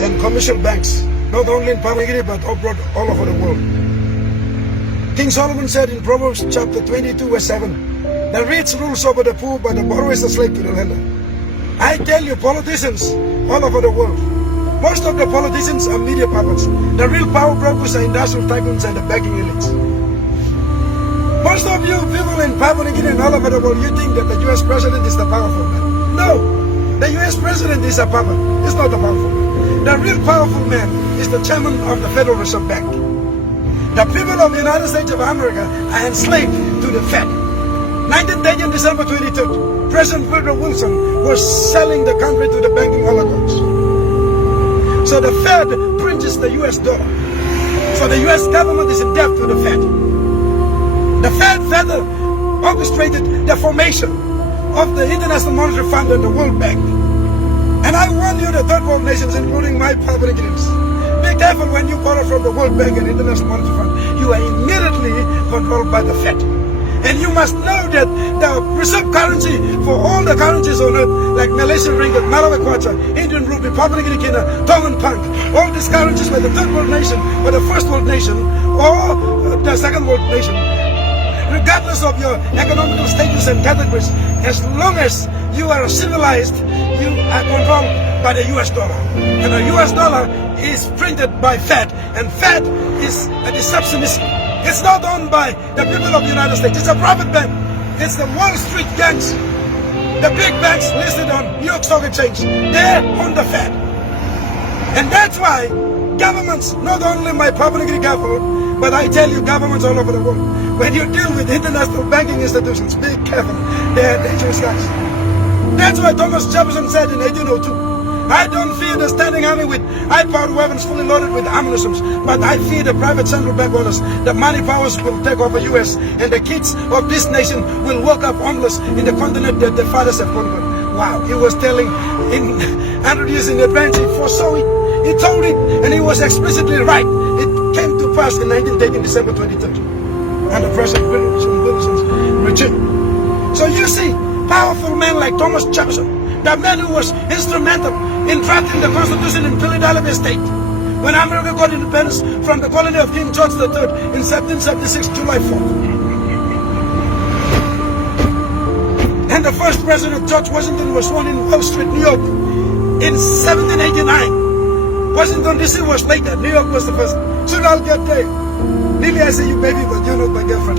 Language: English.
and commercial banks, not only in Papua New Guinea but abroad, all over the world. King Solomon said in Proverbs chapter 22 verse 7, the rich rules over the poor, but the borrower is a slave to the lender. I tell you, politicians all over the world, most of the politicians are media puppets. The real power brokers are industrial tycoons and the banking elites. Most of you people in Papua New Guinea and all over the world, you think that the US president is the powerful man. No, the US president is a puppet. It's not the powerful man. The real powerful man is the chairman of the Federal Reserve Bank. The people of the United States of America are enslaved to the Fed. 1930 December 23rd, President Woodrow Wilson was selling the country to the banking oligarchs. So the Fed prints the US dollar. So the US government is in debt to the Fed. The Fed further orchestrated the formation of the International Monetary Fund and the World Bank. And I warn you, the third world nations, including my Papua New Guineans, be careful when you borrow from the World Bank and International Monetary Fund. You are immediately controlled by the Fed. And you must know that the reserve currency for all the currencies on earth, like Malaysian ringgit, Malawi kwacha, Indian rupee, Papua New Guinea kina, Tongan punk, all these currencies were the third world nation, or the first world nation, or the second world nation. Regardless of your economical status and categories, as long as you are civilized, you are controlled by the US dollar. And the US dollar is printed by Fed, and Fed is a deceptionist. It's not owned by the people of the United States. It's a private bank. It's the Wall Street gangs. The big banks listed on New York Stock Exchange. They're on the Fed. And that's why governments, not only my Papua New Guinea government, but I tell you governments all over the world, when you deal with international banking institutions, be careful. They're dangerous guys. That's why Thomas Jefferson said in 1802, I don't fear the standing army with high-powered weapons fully loaded with ammunition, but I fear the private central bank owners. The money powers will take over US, and the kids of this nation will wake up homeless in the continent that the fathers have conquered. Wow, he was telling in 100 years in advance, he foresaw it, he told it, and he was explicitly right. It came to pass in 1913, December 23rd, under President Wilson's regime. So you see, powerful men like Thomas Jefferson, the man who was instrumental in drafting the Constitution in Philadelphia State, when America got independence from the colony of King George III in 1776, July 4th. And the first president, George Washington, was sworn in Wall Street, New York in 1789. Washington DC was later, New York was the first. Soon I'll get there. Lily, I say you baby, but you're not my girlfriend.